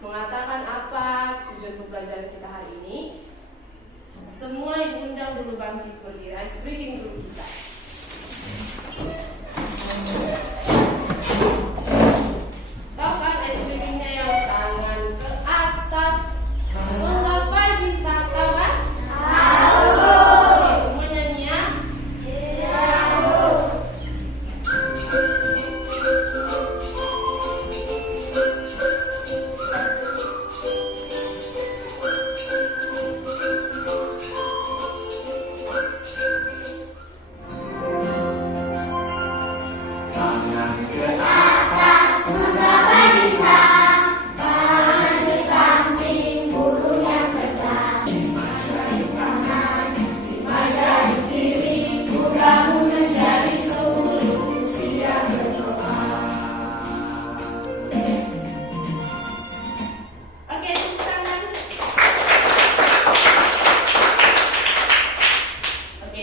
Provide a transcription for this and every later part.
mengatakan apa tujuan pembelajaran kita hari ini. Semua ibu undang dulu bangkit berdiri. Ice breathing dulu kita. Tahu kan ice breathingnya yang tangan ke atas menggapai bintang, tahu kan? Tahu. Semua nyanyi ya.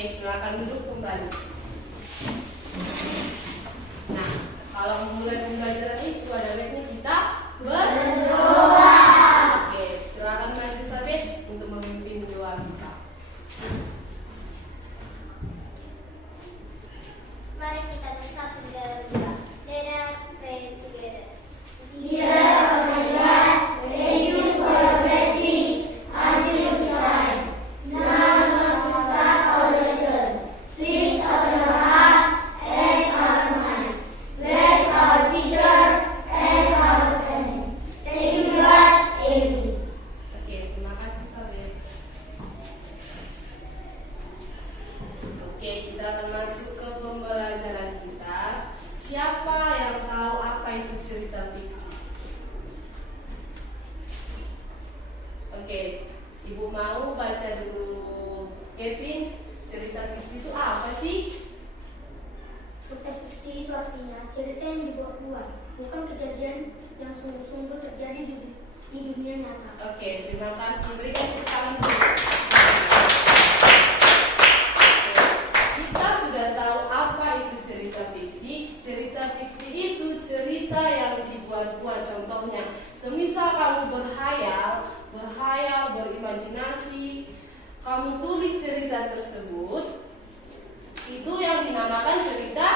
Silakan duduk kembali. Nah, kalau memulai pembelajaran itu ada baiknya kita berdoa. Oke, silakan maju Sabit untuk memimpin doa kita. Mari kita bersatu di dalam doa. Let us pray together. Oke, kita akan masuk ke pembelajaran kita. Siapa yang tahu apa itu cerita fiksi? Oke, Ibu mau baca dulu. Kevin, cerita fiksi itu apa sih? Cerita fiksi itu artinya cerita yang dibuat-buat, bukan kejadian yang sungguh-sungguh terjadi di dunia nyata. Oke, terima kasih. Berikan tepuk tangan dulu. Kita sudah tahu apa itu cerita fiksi. Cerita fiksi itu cerita yang dibuat-buat. Contohnya, semisal kamu berhayal, berimajinasi, kamu tulis cerita tersebut, itu yang dinamakan cerita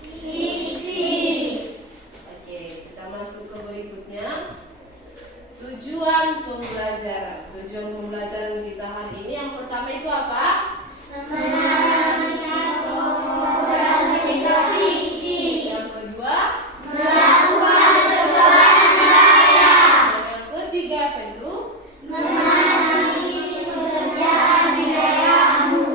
fiksi. Oke, kita masuk ke berikutnya. Tujuan pembelajaran. Tujuan pembelajaran kita hari ini yang pertama itu apa? Yang kedua, melakukan perjalanan raya. Dan yang ketiga apa itu? Menganalisis pekerjaan di daerahmu.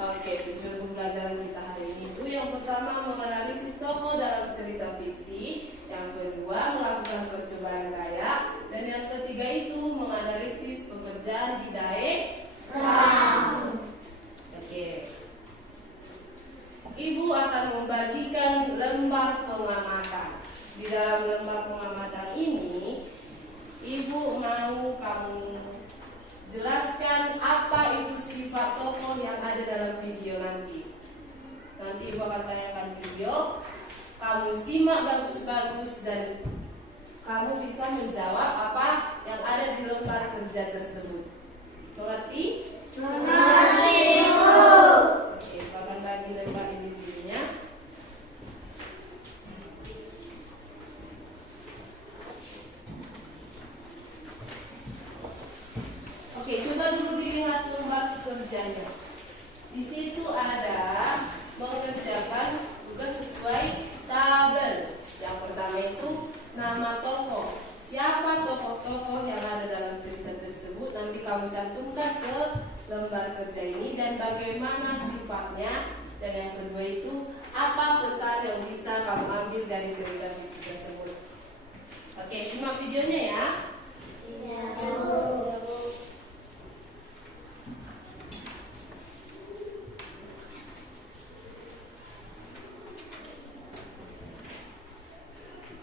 Oke, tujuan pembelajaran kita hari ini itu yang pertama menganalisis tokoh dalam cerita fiksi, yang kedua melakukan percobaan raya, dan yang ketiga itu menganalisis pekerjaan di daerah. Oke. Ibu akan membagikan lembar pengamatan. Di dalam lembar pengamatan ini, Ibu mau kamu jelaskan apa itu sifat tokoh yang ada dalam video nanti. Nanti Ibu akan tayangkan video, kamu simak bagus-bagus dan kamu bisa menjawab apa yang ada di lembar kerja tersebut. Mengerti? Mengerti, Ibu. Oke, Ibu akan bagi lembar ini videonya. Oke, coba dulu dilihat lembar kerjanya. Di situ ada mengerjakan tugas sesuai tabel. Yang pertama itu nama tokoh. Siapa tokoh-tokoh yang ada dalam cerita tersebut, nanti kamu cantumkan ke lembar kerja ini dan bagaimana sifatnya. Dan yang kedua itu apa pesan yang bisa kamu ambil dari cerita fiksi tersebut. Oke, simak videonya ya. Iya, Bu.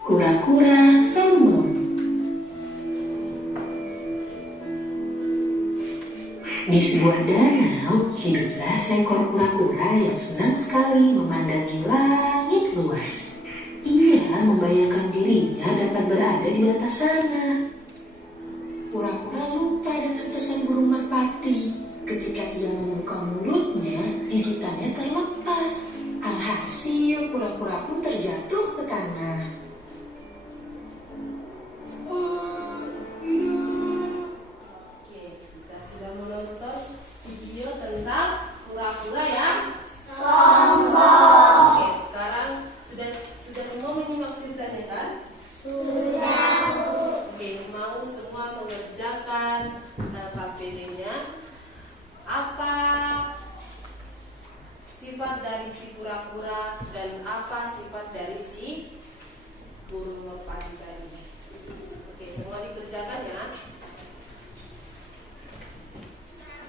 Kura-kura sombong. Di sebuah danau hiduplah seekor kura-kura yang senang sekali memandangi langit luas. Ia membayangkan dirinya dapat berada di atas sana. Kura-kura lupa dengan pesan burung merpati. Ketika ia membuka mulutnya, gigitannya terlepas. Alhasil, kura-kura pun terjatuh ke tanah. Oke, kita sudah menonton video tentang kura-kura yang sombong. Oke, sekarang sudah semua menyimak ceritanya kan? Sudah. Oke, mau semua mengerjakan KPD-nya. Apa sifat dari si kura-kura dan apa sifat dari si burung merpati tadi? Oke, semua dikerjakan ya.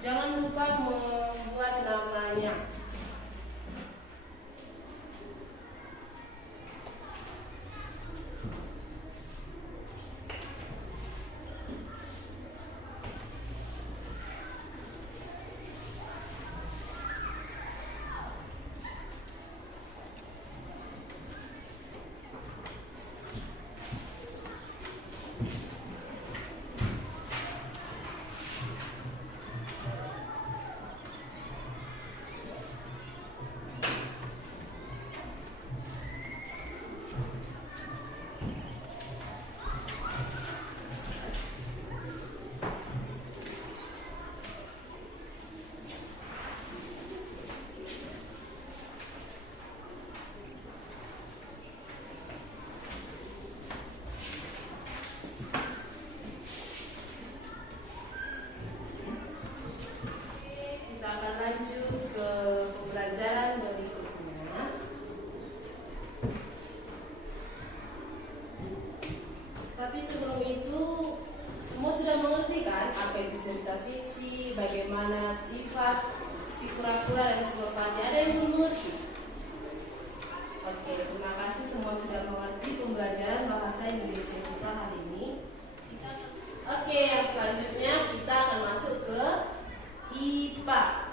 Jangan lupa membuat namanya. Kita akan lanjut ke pembelajaran berikutnya. Tapi sebelum itu, semua sudah mengerti kan apa itu cerita fiksi, bagaimana sifat si kura-kura dan si merpati? Ada yang belum mengerti? Oke, terima kasih semua sudah mengerti pembelajaran bahasa Indonesia kita hari ini. Oke, yang selanjutnya kita akan masuk ke IPA.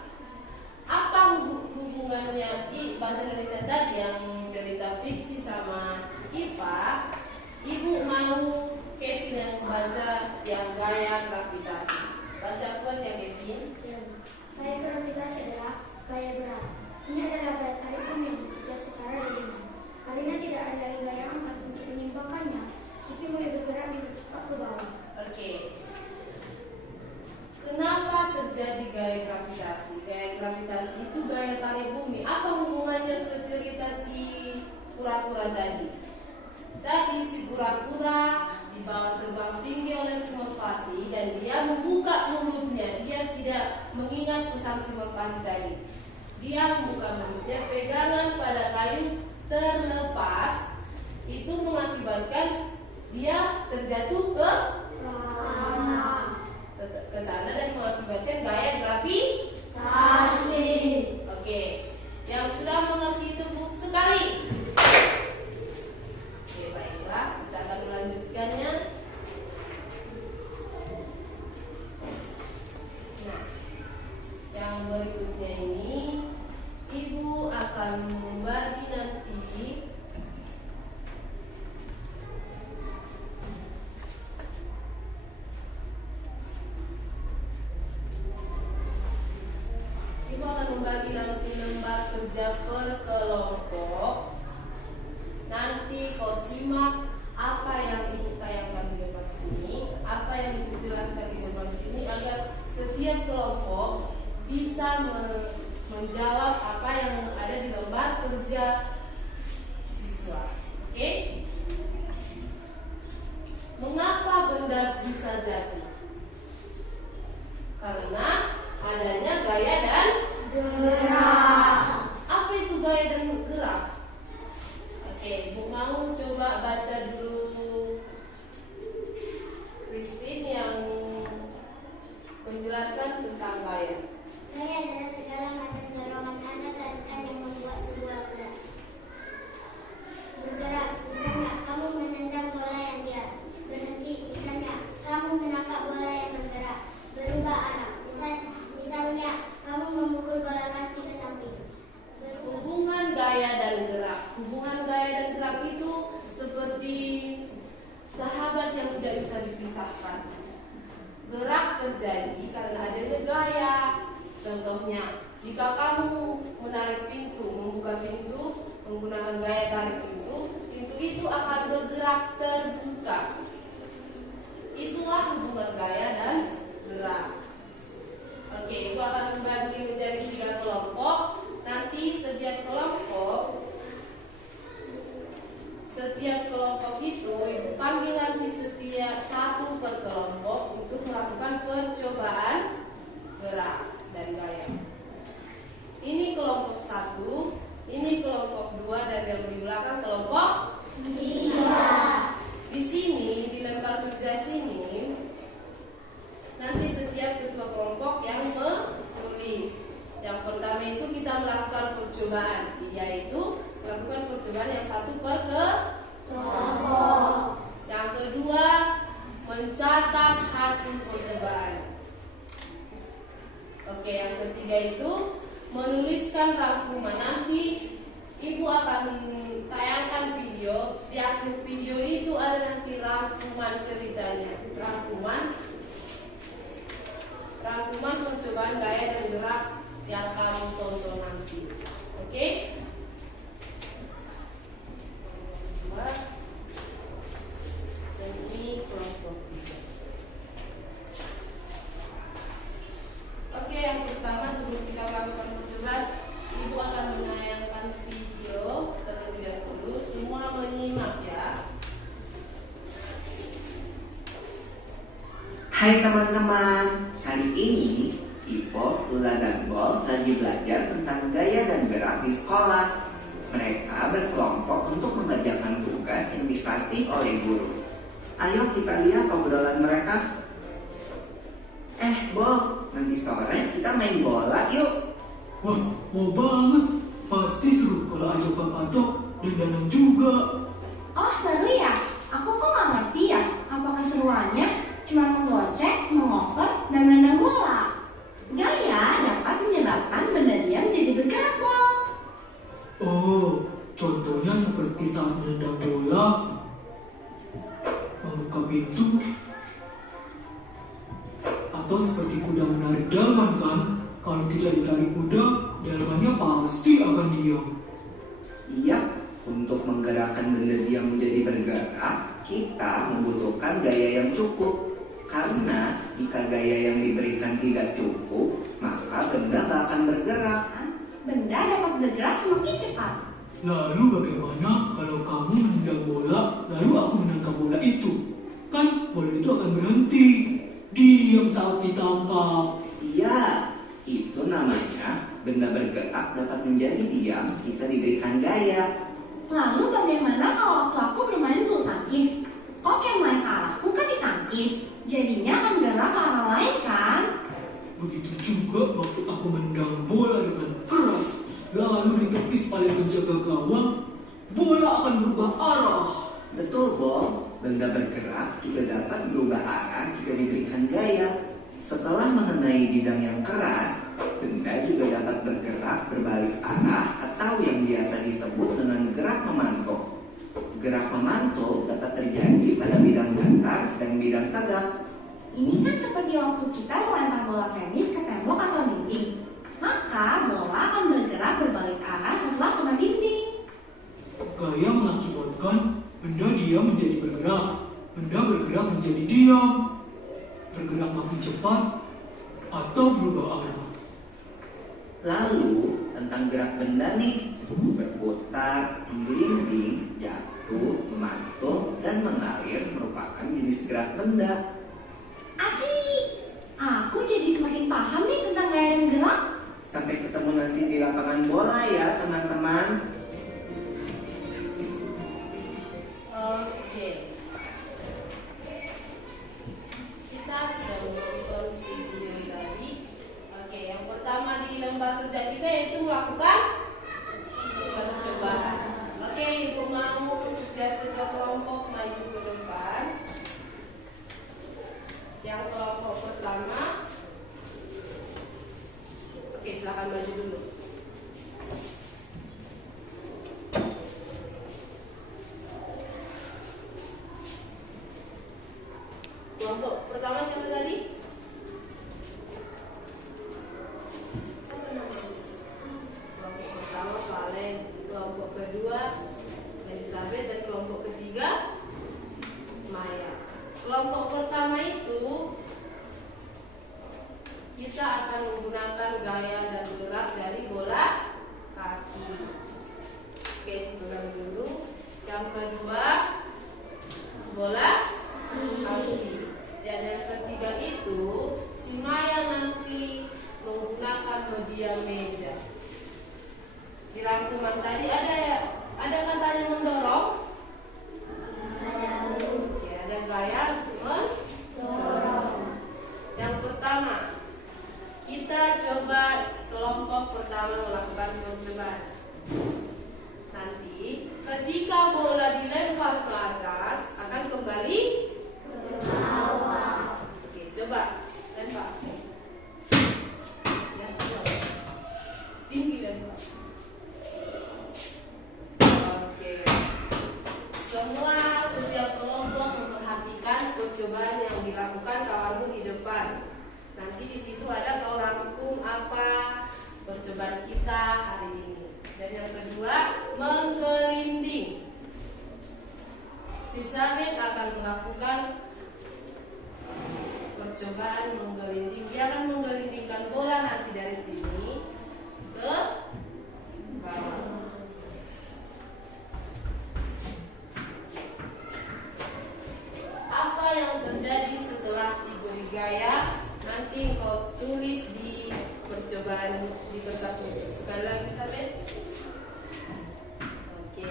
Apa hubungannya bahasa Indonesia tadi yang cerita fiksi sama IPA? Ibu mau Kevin yang baca yang gaya gravitasi. Baca kuat ya Kevin. Gaya gravitasi adalah gaya berat. Ini adalah gaya tarik bumi yang bekerja secara linear. Karena tidak ada lagi gaya angkat untuk menyimpangkannya, Kiki mulai bergerak dengan cepat ke bawah. Oke. Kenapa terjadi gaya gravitasi? Gaya gravitasi itu gaya tarik bumi. Apa hubungannya ke cerita si kura-kura tadi? Tadi si kura-kura dibawa terbang tinggi oleh si merpati dan dia membuka mulutnya. Dia tidak mengingat pesan si merpati tadi. Dia membuka mulutnya, pegangan pada kayu terlepas. Itu mengakibatkan dia terjatuh ke tanah dan mengakibatkan gaya gravitasi. Oke, yang sudah mengerti itu buku sekali. Oke, baiklah, kita akan melanjutkannya. Nah, yang berikutnya ini Ibu akan membagi nanti lembar kerja per kelompok. Nanti kau simak apa yang ibu tayangkan di depan sini, apa yang ibu jelaskan di depan sini, agar setiap kelompok bisa menjawab apa yang ada di lembar kerja siswa. Oke? Mengapa benda bisa jatuh? Karena adanya gaya dan gerak. Apa itu gaya dan gerak? Oke, Ibu mau coba baca dulu Christine yang penjelasan tentang gaya. Gaya adalah segala macam dorongan atau tarikan yang membuat sebuah benda bergerak. Misalnya, kamu menendang bola yang diam, berhenti. Misalnya, kamu menangkap bola yang bergerak, berubah arah. Misalnya, kamu memukul bola plastik ke samping. Hubungan gaya dan gerak. Hubungan gaya dan gerak itu seperti sahabat yang tidak bisa dipisahkan. terjadi karena adanya gaya. Contohnya, jika kamu menarik pintu, membuka pintu, menggunakan gaya tarik pintu, pintu itu akan bergerak terbuka. Itulah hubungan gaya dan gerak. Oke, Ibu akan membagi menjadi 3 kelompok. Nanti setiap kelompok itu Ibu panggil nanti setiap satu per kelompok untuk melakukan percobaan gerak dan gaya. Ini kelompok 1, ini kelompok 2, dan yang di belakang kelompok 3. Di sini, di lembar kerja sini, nanti setiap ketua kelompok yang menulis. Yang pertama itu kita melakukan percobaan, yaitu melakukan percobaan yang 1 per kelompok. Yang kedua, mencatat hasil percobaan. Oke, yang ketiga itu menuliskan rangkuman. Nanti Ibu akan tayangkan video. Di akhir video itu ada nanti rangkuman ceritanya, rangkuman percobaan gaya dan gerak yang kamu tonton nanti. Oke? Dan ini kelompok 3. Oke, yang pertama sebelum kita melakukan percobaan, Ibu akan menayangkan video terlebih dahulu. Semua menyimak ya. Hai teman-teman, hari ini Ipo, Lula, dan Bol lagi belajar tentang gaya dan gerak di sekolah. Mereka berkelompok untuk mengerjakan tugas yang dikasih oleh guru. Ayo kita lihat obrolan mereka. Bol, nanti sore kita main bola yuk. Wah, mau banget. Pasti seru kalau ajak Pak Patok dan Danang juga. Oh, seru ya? Aku kok gak ngerti ya. Apa keseruannya? Cuma menggocek, mengoper, dan menendang bola. Gaya dapat menyebabkan benda diam jadi bergerak, Bol. Oh, contohnya seperti saat menendang bola, membuka pintu, atau seperti kuda menarik delman kan? Kalau tidak ditarik kuda, delmannya pasti akan diam. Iya, untuk menggerakkan benda diam menjadi bergerak, kita membutuhkan gaya yang cukup. Karena jika gaya yang diberikan tidak cukup, maka benda tak akan bergerak. Benda dapat bergerak semakin cepat. Lalu bagaimana kalau kamu menendang bola, lalu aku menangkap bola itu? Kan bola itu akan berhenti, diam saat ditangkap. Iya, itu namanya benda bergerak dapat menjadi diam jika diberikan gaya. Lalu bagaimana kalau waktu aku bermain bulu tangkis? Kok yang main ke arahku kan ditangkis? Jadinya akan gerak ke arah lain kan? Begitu juga waktu aku menendang bola dengan keras, lalu ditepis oleh penjaga gawang, bola akan berubah arah. Betul, Bol. Benda bergerak juga dapat berubah arah jika diberikan gaya. Setelah mengenai bidang yang keras, benda juga dapat bergerak berbalik arah atau yang biasa disebut dengan gerak memantul. Gerak memantul dapat terjadi pada bidang datar dan bidang tegak. Ini kan seperti waktu kita melempar bola tenis ke tembok atau dinding. Maka bola akan bergerak berbalik arah setelah kena dinding. Gaya mengakibatkan benda diam menjadi bergerak, benda bergerak menjadi diam, bergerak makin cepat, atau berubah arah. Lalu tentang gerak benda nih, berputar, menggelinding, jatuh, memantul, dan mengalir merupakan jenis gerak benda. Asik! Aku jadi semakin paham nih tentang gaya dan gerak. Sampai ketemu nanti di lapangan bola ya teman-teman. Oke. Kita sudah menonton video tadi. Oke, yang pertama di lembar kerja kita yaitu melakukan percobaan. Oke, Ibu mau setiap ketua kelompok maju ke depan. Yang kelompok pertama. Oke, silakan maju dulu. Kelompok pertama siapa tadi? itu kita akan menggunakan gaya dan gerak dari bola kaki. Oke, ulang dulu. Yang kedua, bola kaki. Dan yang ketiga itu, si Maya nanti menggunakan median meja. Di rangkuman tadi ada katanya mendorong. Oke, ada gaya mendorong. Yang pertama, kita coba kelompok pertama melakukan percobaan. Nanti ketika bola dilempar ke atas akan kembali ke bawah. Oke, coba lempar. Ya, coba. Tinggi lempar. Oke. Setiap kelompok memperhatikan percobaan yang dilakukan kawanmu di depan. Nanti di situ ada kau rangkum apa percobaan kita hari ini. Dan yang kedua, menggelinding. Si Samet akan melakukan percobaan menggelinding. Dia akan menggelindingkan bola nanti dari sini ke bawah. Apa yang terjadi setelah diberi gaya? Nanti engkau tulis di percobaan di kertasmu. Sekali lagi, Samet. Oke.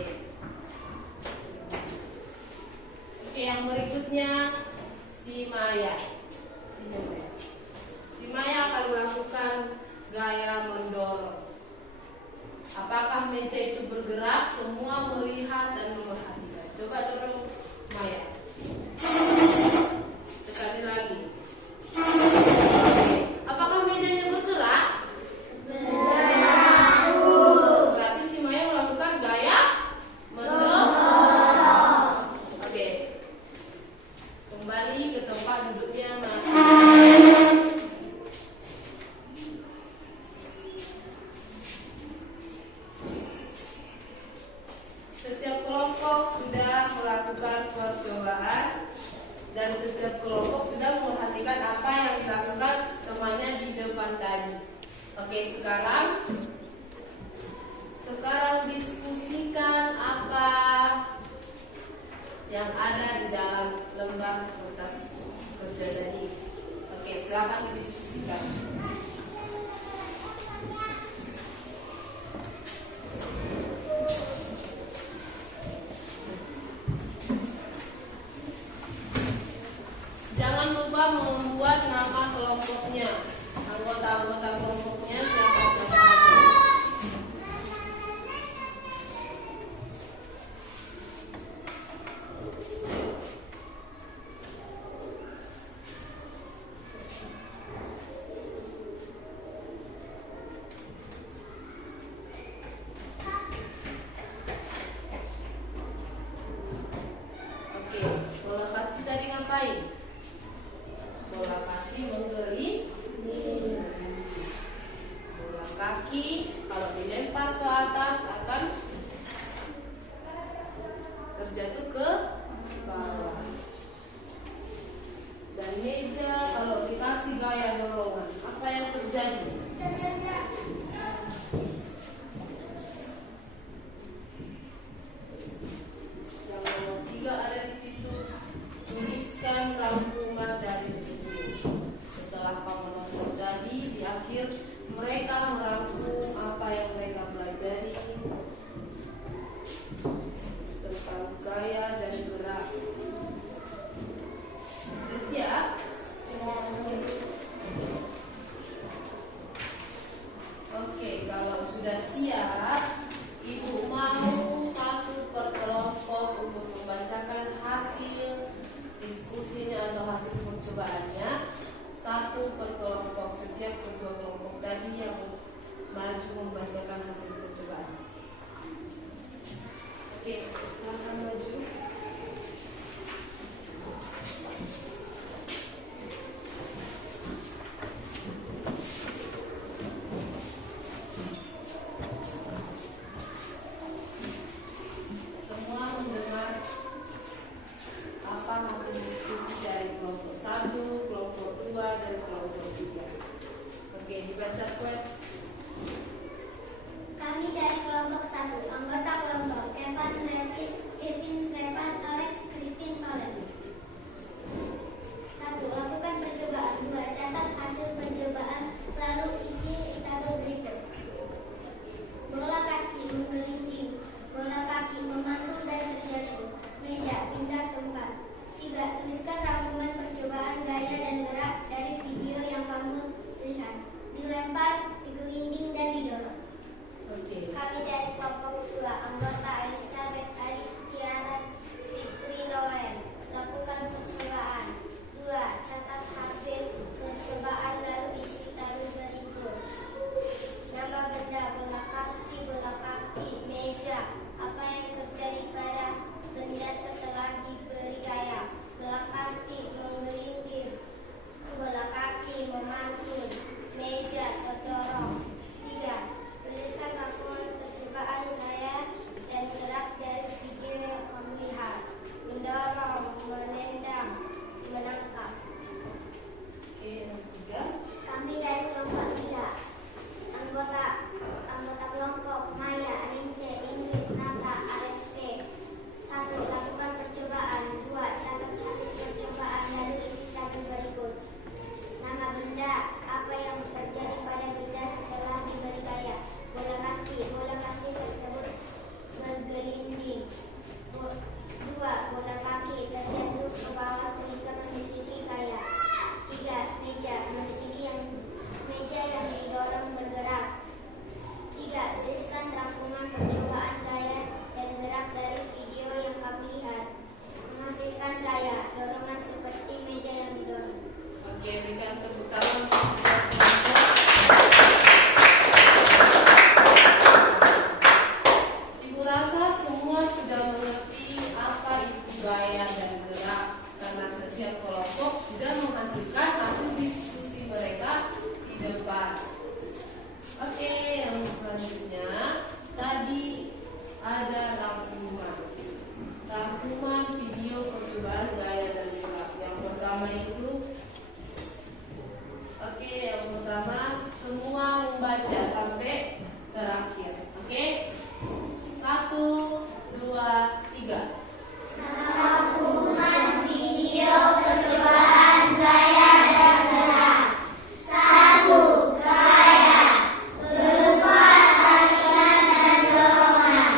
Oke, yang berikutnya si Maya. Si Maya akan melakukan gaya mendorong. Apakah meja itu bergerak? Semua melihat dan memperhatikan. Coba dorong Maya. Sekali lagi. Apakah mejanya bergerak? Berarti si Maya melakukan gaya mendorong. Oke. Kembali ke tempat duduknya masing-masing. Setiap kelompok sudah melakukan percobaan dan setiap kelompok sudah memperhatikan apa yang dilakukan temannya di depan tadi. Oke, sekarang diskusikan apa yang ada di dalam lembar kertas kerja tadi. Oke, silakan didiskusikan. Jangan lupa membuat nama kelompoknya, anggota-anggota kelompoknya siapa saja. Oke, bola kasih tadi ngapain? Bola kaki menggelinding. Bola kaki kalau dilempar ke atas akan terjatuh ke bawah. Dan meja kalau dikasih gaya dorongan, apa yang terjadi? Yang nomor 3 ada di situ. Tuliskan rangkuman dari video. Setelah kamu menonton tadi, di akhir mereka merangkum apa yang mereka pelajari tentang gaya dan gerak. Sudah siap? Oke, kalau sudah siap, Ibu mau satu per kelompok untuk membacakan hasil diskusinya atau hasil percobaannya. Satu per kelompok, setiap ketua kelompok tadi yang maju membacakan hasil percobaan. Oke, silakan maju. Semua mendengar apa hasil diskusi dari kelompok 1 menghasilkan hasil diskusi mereka di depan. Oke, yang selanjutnya tadi ada rangkuman video percobaan gaya dan gerak. Yang pertama itu, yang pertama semua membaca sampai terakhir. Oke, 1, 2, 3. Rangkuman video percobaan gaya dan gerak. 1. Gaya berupa tarian dan dorongan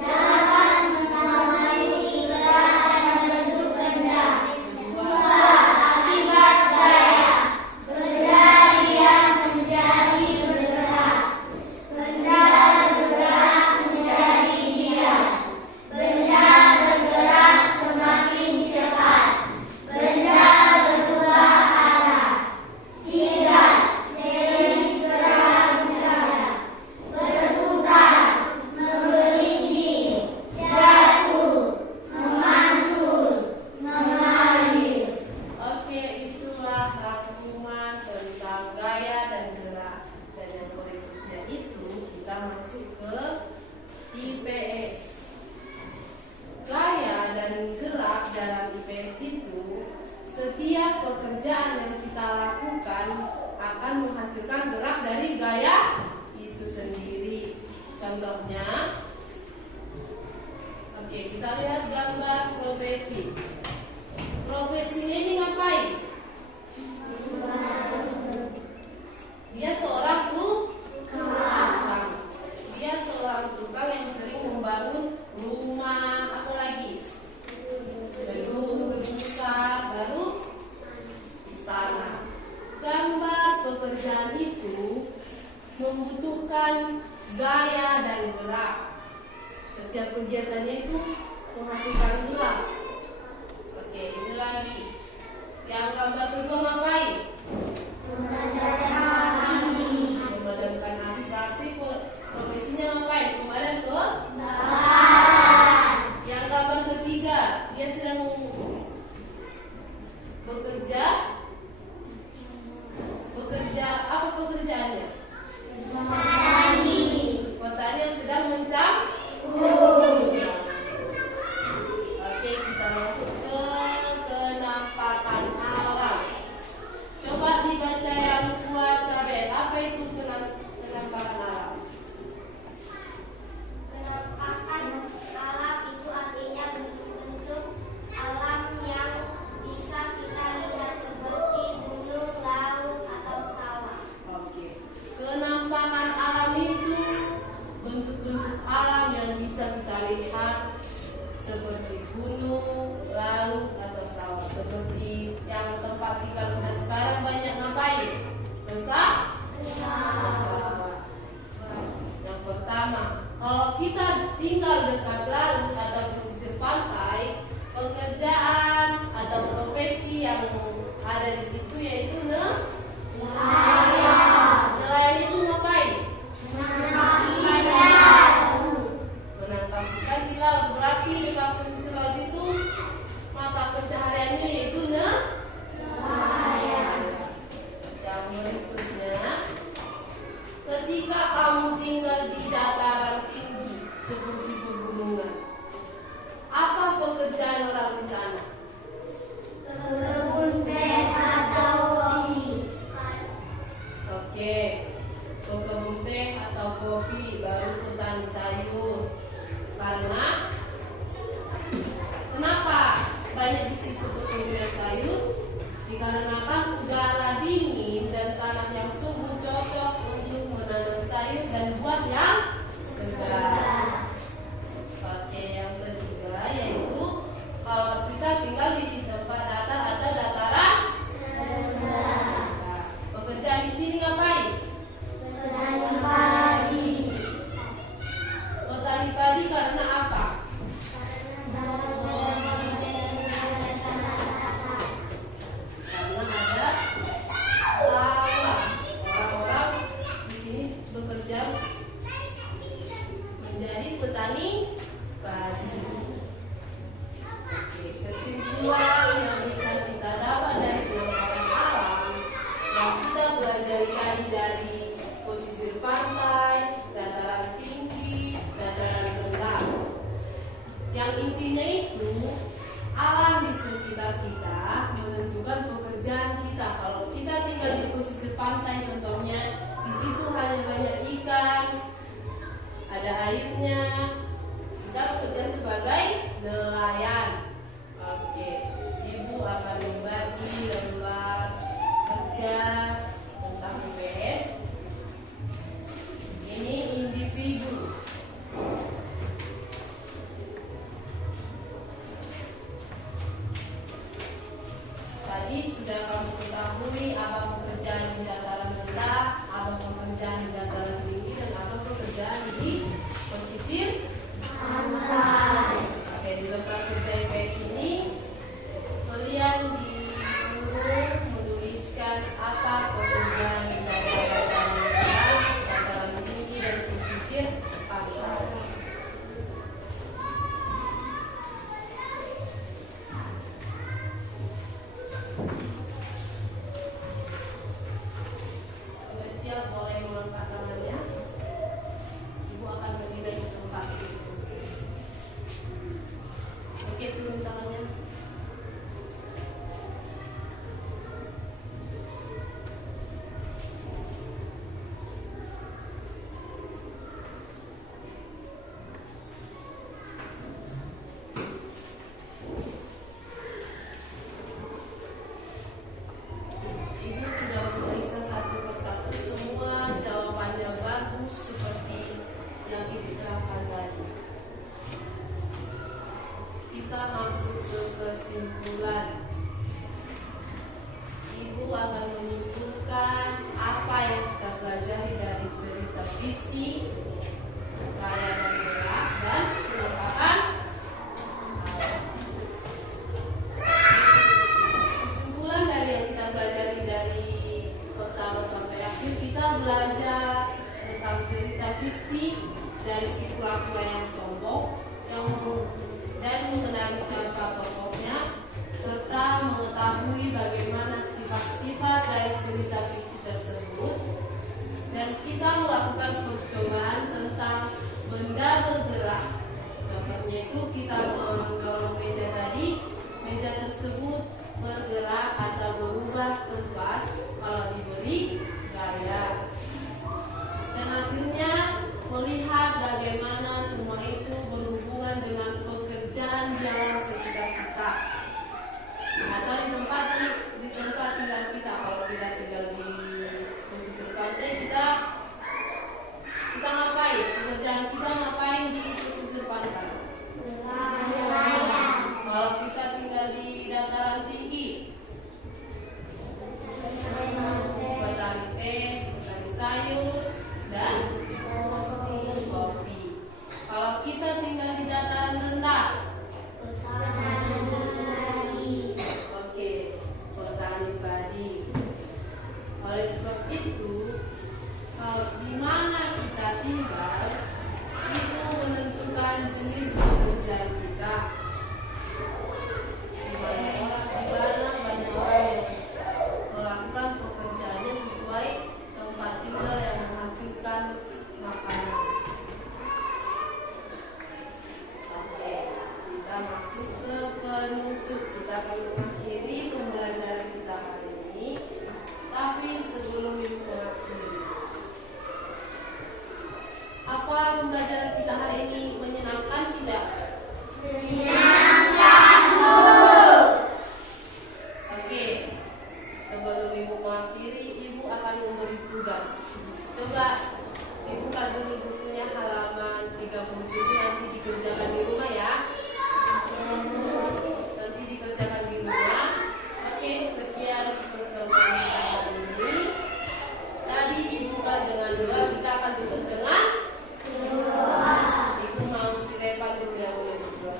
dapat mempengaruhi gerak dan bentuk benda. 2. Akibat gaya benda diam menjadi bergerak. Benda bergerak menjadi diam. Benda bergerak semakin cepat. Benda berubah arah. 3. Jenis gerak benda berputar, menggelinding, jatuh, memantul, mengalir. Oke, itulah rangkuman tentang gaya dan gerak. Dan yang berikutnya itu kita masuk ke IPS. Gaya dan gerak dalam IPS itu setiap pekerjaan yang kita lakukan akan menghasilkan gerak dari gaya itu sendiri. Contohnya, oke, kita lihat gambar profesi. Profesinya ini ngapain? Dia seorang tukang. Dia seorang tukang yang sering membangun rumah, apa lagi? Gedung besar, baru istana. Gambar pekerjaan itu membutuhkan gaya dan gerak. Setiap kegiatannya itu menghasilkan gerak. Oke, ini lagi. Yang gambar kedua ngapain? Memadamkan api. Berarti profesinya ngapain? Pemadam ke? Yang gambar ketiga, dia sedang bekerja. Apa pekerjaannya? Petani yang sedang Oke, kita masuk ke kenampakan alam. Coba dibaca yang kuat, Sabet. Apa itu kenampakan alam? Penampakan alam itu artinya bentuk-bentuk alam yang bisa kita lihat seperti gunung, laut, atau sawah. Oke. Kenampakan alam itu bentuk-bentuk alam yang bisa kita lihat seperti gunung, laut, atau sawah. Seperti yang tempat tinggal kita sekarang banyak ngapain? Sawah. Yang pertama, kalau kita tinggal dekat laut atau pesisir pantai, pekerjaan atau profesi yang ada di situ yaitu nelayan itu ngapain? Menangkap ikan di laut. Berarti dekat pesisir laut itu mata pencahariannya yaitu nelayan. Yang berikutnya, ketika kamu tinggal di dataran tinggi seperti pegunungan, apa pekerjaan orang di sana? Kebun teh atau kopi. Oke, kebun teh atau kopi, baru petani sayur. Kenapa banyak di situ perkebunan sayur? Dikarenakan udara dingin dan tanah yang subur cocok untuk menanam sayur dan buah yang segar. Oke, yang ketiga yaitu kalau kita tinggal di tempat datar atau dataran rendah. Pekerjaan di sini ngapain? Petani padi. Petani padi karena apa? Karena akan menyimpulkan apa yang kita pelajari dari cerita fiksi, gaya dan gerak, dan penampakan. Kesimpulan dari yang kita pelajari dari pertama sampai akhir, kita belajar tentang cerita fiksi dari si pura-pura yang sombong, dan mengenali siapa tokohnya, serta mengetahui bagaimana sifat-sifat dari cerita fiksi tersebut. Dan kita melakukan percobaan tentang benda bergerak. Contohnya itu kita mendorong meja tadi, meja tersebut bergerak atau berubah tempat kalau diberi gaya. Dan akhirnya melihat bagaimana semua itu berhubungan dengan pekerjaan di alam sekitar kita atau di tempat tinggal kita. Kalau kita tinggal di pesisir pantai, kita ngapain? Pekerjaan kita ngapain di pesisir pantai? Kalau kita tinggal di dataran tinggi, petani teh, petani sayur, dan kopi. Kalau kita tinggal di dataran rendah, oke, petani padi. Oleh sebab itu, kalau di mana kita tinggal itu menentukan jenis pekerjaan kita. Banyak orang yang melakukan pekerjaannya sesuai tempat tinggal yang menghasilkan makanan. Oke, kita masuk ke penutup. Kita akan mengakhiri pembelajaran kita hari ini. Tapi sebelum mengakhiri, apa pembelajaran kita hari ini menyenangkan tidak? Oke, sebelum Ibu mengakhiri, Ibu akan memberi tugas. Coba dibuka dulu bukunya halaman 37, nanti dikerjakan di rumah ya. Nanti dikerjakan di rumah. Oke, sekian pertemuan kita hari ini. Tadi dibuka dengan doa, kita akan tutup dengan doa. Ibu mau si Revan dulu yang mulai berdoa.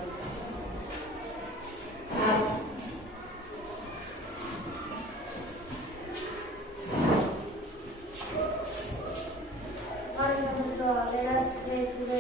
Mari kita berdoa. Let us pray together.